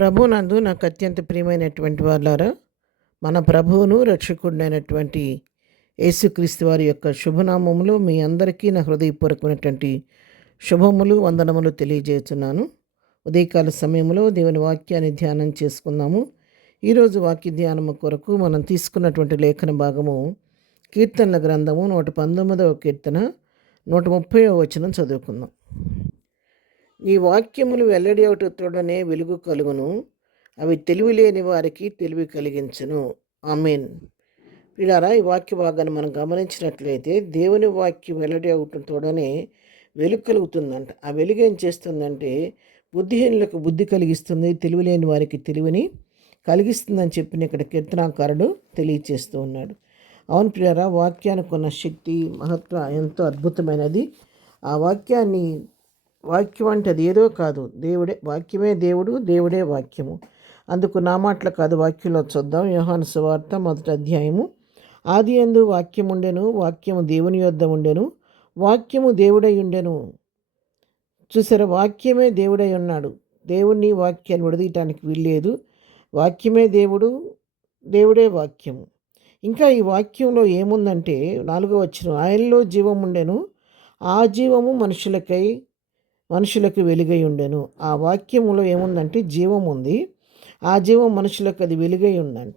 ప్రభునందు నాకు అత్యంత ప్రియమైనటువంటి వాళ్ళారా, మన ప్రభువును రక్షకుడినైనటువంటి యేసుక్రీస్తు వారి యొక్క శుభనామములో మీ అందరికీ నా హృదయపూర్వకమైనటువంటి శుభములు వందనములు తెలియజేస్తున్నాను. ఉదయకాల సమయంలో దేవుని వాక్యాన్ని ధ్యానం చేసుకుందాము. ఈరోజు వాక్య ధ్యానము కొరకు మనం తీసుకున్నటువంటి లేఖన భాగము కీర్తనల గ్రంథము 119వ కీర్తన 130వ వచనం చదువుకుందాం. నీ వాక్యములు వెల్లడి అవుటతోడనే వెలుగు కలుగును, అవి తెలివి లేని వారికి తెలివి కలిగించును. ఆమేన్. ప్రియులారా, ఈ వాక్య భాగాన్ని మనం గమనించినట్లయితే దేవుని వాక్యం వెల్లడి అవుటతోడనే వెలుగు కలుగుతుందంట. ఆ వెలుగు ఏం చేస్తుందంటే బుద్ధిహీనులకు బుద్ధి కలిగిస్తుంది, తెలివి లేని వారికి తెలివిని కలిగిస్తుందని చెప్పిన ఇక్కడ కీర్తనాకారుడు తెలియచేస్తూ ఉన్నాడు. అవును ప్రియులారా, వాక్యానికి ఉన్న శక్తి మహత్వ ఎంతో అద్భుతమైనది. ఆ వాక్యం అంటే అది ఏదో కాదు, దేవుడే వాక్యమే దేవుడు, దేవుడే వాక్యము. అందుకు నా మాటలు కాదు, వాక్యంలో చూద్దాం. యోహాను సువార్త 1వ అధ్యాయము. ఆది యందు వాక్యం ఉండెను, వాక్యము దేవుని యొద్ద ఉండెను, వాక్యము దేవుడై ఉండెను. చూసారా, వాక్యమే దేవుడై ఉన్నాడు. దేవుని వాక్యాన్ని విడదీయటానికి వీల్లేదు. వాక్యమే దేవుడు, దేవుడే వాక్యము. ఇంకా ఈ వాక్యంలో ఏముందంటే 4వ వచనం, ఆయనలో జీవం ఉండెను, ఆ జీవము మనుషులకు వెలుగై ఉండెను. ఆ వాక్యములో ఏముందంటే జీవం ఉంది, ఆ జీవం మనుషులకు అది వెలుగై ఉందంట.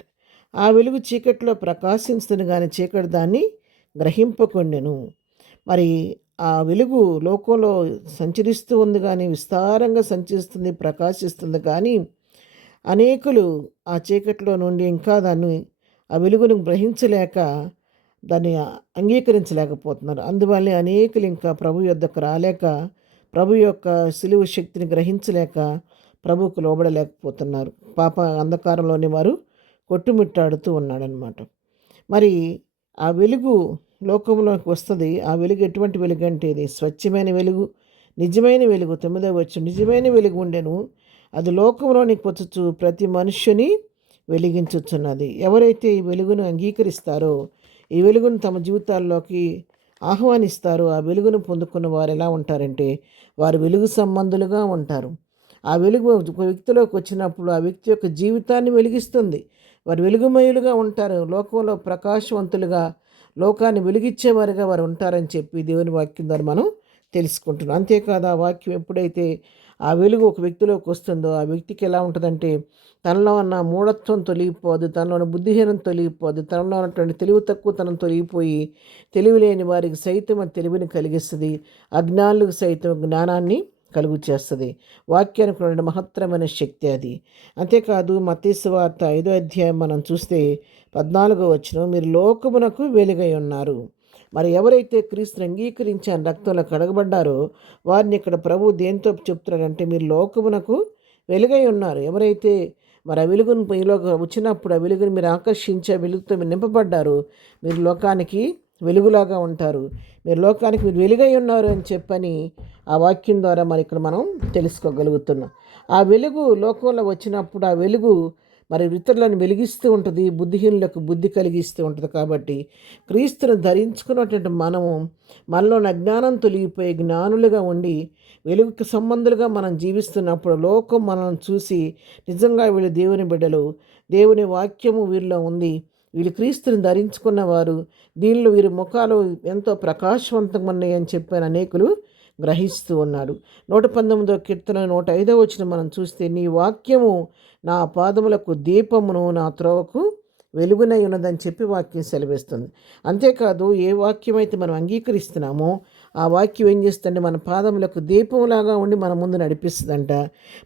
ఆ వెలుగు చీకట్లో ప్రకాశిస్తుంది కానీ చీకటి దాన్ని గ్రహింపకుండెను. మరి ఆ వెలుగు లోకంలో సంచరిస్తూ ఉంది కానీ, విస్తారంగా సంచరిస్తుంది, ప్రకాశిస్తుంది కానీ అనేకులు ఆ చీకట్లో నుండి ఇంకా ఆ వెలుగును గ్రహించలేక దాన్ని అంగీకరించలేకపోతున్నారు. అందువల్లే అనేకులు ఇంకా ప్రభు యొద్దకు రాలేక, ప్రభు యొక్క సిలువ శక్తిని గ్రహించలేక ప్రభువుకు లోబడలేకపోతున్నారు. పాప అంధకారంలోని వారు కొట్టుమిట్టాడుతూ ఉన్నాడనమాట. మరి ఆ వెలుగు లోకంలోకి వస్తుంది. ఆ వెలుగు ఎటువంటి వెలుగు అంటే ఇది స్వచ్ఛమైన వెలుగు, నిజమైన వెలుగు. 9వ వచనం, నిజమైన వెలుగు ఉండెను, అది లోకంలోనికి వచ్చుచు ప్రతి మనుష్యుని వెలిగించుచున్నది. ఎవరైతే ఈ వెలుగును అంగీకరిస్తారో, ఈ వెలుగును తమ జీవితాల్లోకి ఆహ్వానిస్తారు, ఆ వెలుగును పొందుకున్న వారు ఎలా ఉంటారంటే వారు వెలుగు సంబంధులుగా ఉంటారు. ఆ వెలుగు ఒక వ్యక్తిలోకి వచ్చినప్పుడు ఆ వ్యక్తి యొక్క జీవితాన్ని వెలిగిస్తుంది. వారు వెలుగుమయులుగా ఉంటారు, లోకంలో ప్రకాశవంతులుగా, లోకాన్ని వెలిగించేవారుగా వారు ఉంటారని చెప్పి దేవుని వాక్యం ద్వారా మనం తెలుసుకుంటున్నాం. అంతేకాదు, ఆ వాక్యం ఎప్పుడైతే ఆ వెలుగు ఒక వ్యక్తిలోకి వస్తుందో ఆ వ్యక్తికి ఎలా ఉంటుందంటే తనలో ఉన్న మూఢత్వం తొలగిపోదు, తనలో ఉన్న బుద్ధిహీనం తొలగిపోదు, తనలో ఉన్నటువంటి తెలివి తక్కువతనం తొలగిపోయి తెలివి లేని వారికి సైతం అది తెలివిని కలిగిస్తుంది, అజ్ఞానులకు సైతం జ్ఞానాన్ని కలుగు చేస్తుంది. వాక్యానికి ఉన్న మహత్తరమైన శక్తి అది. అంతేకాదు, మత్తయి సువార్త 5వ అధ్యాయం మనం చూస్తే 14వ వచనం, మీరు లోకమునకు వెలుగై ఉన్నారు. మరి ఎవరైతే క్రీస్తుని అంగీకరించి ఆయన రక్తంలో కడగబడ్డారో వారిని ఇక్కడ ప్రభు దేంతో చెప్తున్నాడంటే మీరు లోకమునకు వెలుగై ఉన్నారు. ఎవరైతే మరి ఆ వెలుగును మీలోకి వచ్చినప్పుడు ఆ వెలుగుని మీరు ఆకర్షించే వెలుగుతో మీరు నింపబడ్డారు, మీరు లోకానికి వెలుగులాగా ఉంటారు, మీరు లోకానికి మీరు వెలుగై ఉన్నారు అని చెప్పని ఆ వాక్యం ద్వారా మరి ఇక్కడ మనం తెలుసుకోగలుగుతున్నాం. ఆ వెలుగు లోకంలో వచ్చినప్పుడు ఆ వెలుగు మరి ఇతరులను వెలిగిస్తూ ఉంటుంది, బుద్ధిహీనులకు బుద్ధి కలిగిస్తూ ఉంటుంది. కాబట్టి క్రీస్తును ధరించుకున్నటువంటి మనలో అజ్ఞానం తొలగిపోయి జ్ఞానులుగా ఉండి వెలుగుకి సంబంధులుగా మనం జీవిస్తున్నప్పుడు లోకం మనల్ని చూసి నిజంగా వీళ్ళు దేవుని బిడ్డలు, దేవుని వాక్యము వీరిలో ఉంది, వీళ్ళు క్రీస్తుని ధరించుకున్నవారు, దీనిలో వీరి ముఖాలు ఎంతో ప్రకాశవంతంగా ఉన్నాయి అని చెప్పిన అనేకులు గ్రహిస్తూ ఉన్నాడు. 119వ కీర్తన 105వ వచనం మనం చూస్తే, నీ వాక్యము నా పాదములకు దీపమును, నా త్రోవకు వెలుగునై ఉన్నదని చెప్పి వాక్యం సెలవిస్తుంది. అంతేకాదు, ఏ వాక్యం అయితే మనం అంగీకరిస్తున్నామో ఆ వాక్యం ఏం చేస్తుందంటే మన పాదములకు దీపంలాగా ఉండి మన ముందు నడిపిస్తుందంట.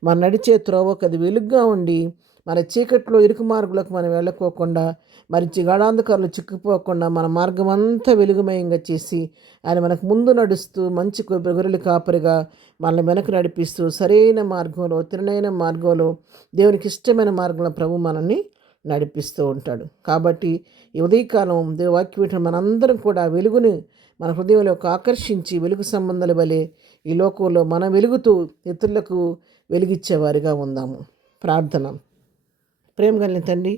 మనం నడిచే త్రోవకు అది వెలుగుగా ఉండి మన చీకట్లో ఇరుకు మార్గులకు మనం వెళ్ళకోకుండా, మరి గాఢాంధకారులు చిక్కుపోకుండా మన మార్గం అంతా వెలుగుమయంగా చేసి ఆయన మనకు ముందు నడుస్తూ మంచి గొర్రెల కాపరిగా మనల్ని వెనక్కి నడిపిస్తూ సరైన మార్గంలో, తిరునైన మార్గంలో, దేవునికి ఇష్టమైన మార్గంలో ప్రభు మనల్ని నడిపిస్తూ ఉంటాడు. కాబట్టి ఈ ఉదయకాలం వాక్యం వింటున్న మనందరం కూడా ఆ వెలుగుని మన హృదయంలోకి ఆకర్షించి వెలుగు సంబంధాల వలె ఈ లోకంలో మనం వెలుగుతూ ఇతరులకు వెలిగిచ్చేవారిగా ఉందాము. ప్రార్థన. ప్రేమ కలిగిన తండ్రి,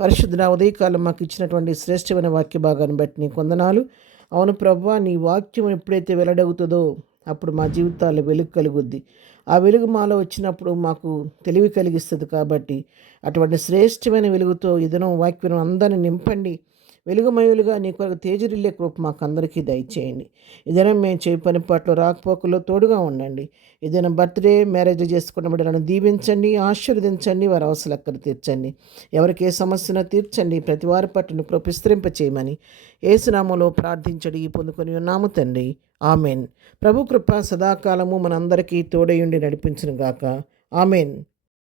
పరిశుద్ధ ఉదయకాలం మాకు ఇచ్చినటువంటి శ్రేష్టమైన వాక్య భాగాన్ని బట్టి నీకు వందనాలు. అవును ప్రభువా, నీ వాక్యం ఎప్పుడైతే వెల్లడవుతుందో అప్పుడు మా జీవితాల్లో వెలుగు కలుగుద్ది. ఆ వెలుగు మాలో వచ్చినప్పుడు మాకు తెలివి కలిగిస్తుంది కాబట్టి అటువంటి శ్రేష్టమైన వెలుగుతో ఈ దినం వాక్యం అందరిని నింపండి. వెలుగుమయులుగా నీ కొరకు తేజరిల్లే కృప మాకు అందరికీ దయచేయండి. ఈ దినం మేము చేయి పని పట్ల రాకపోకల్లో తోడుగా ఉండండి. ఈ దినం బర్త్డే మ్యారేజ్ చేసుకున్న బిడ్డలను దీవించండి, ఆశీర్వదించండి, వారి అవసరక్కర తీర్చండి. ఎవరికి ఏ సమస్యను తీర్చండి. ప్రతి వారి పట్టును కృప విస్తరింప చేయమని యేసునామములో ప్రార్థించడి పొందుకొని ఉన్నాము తండ్రి. ఆమెన్. ప్రభు కృప సదాకాలము మనందరికీ తోడయుండి నడిపించును గాక. ఆమెన్.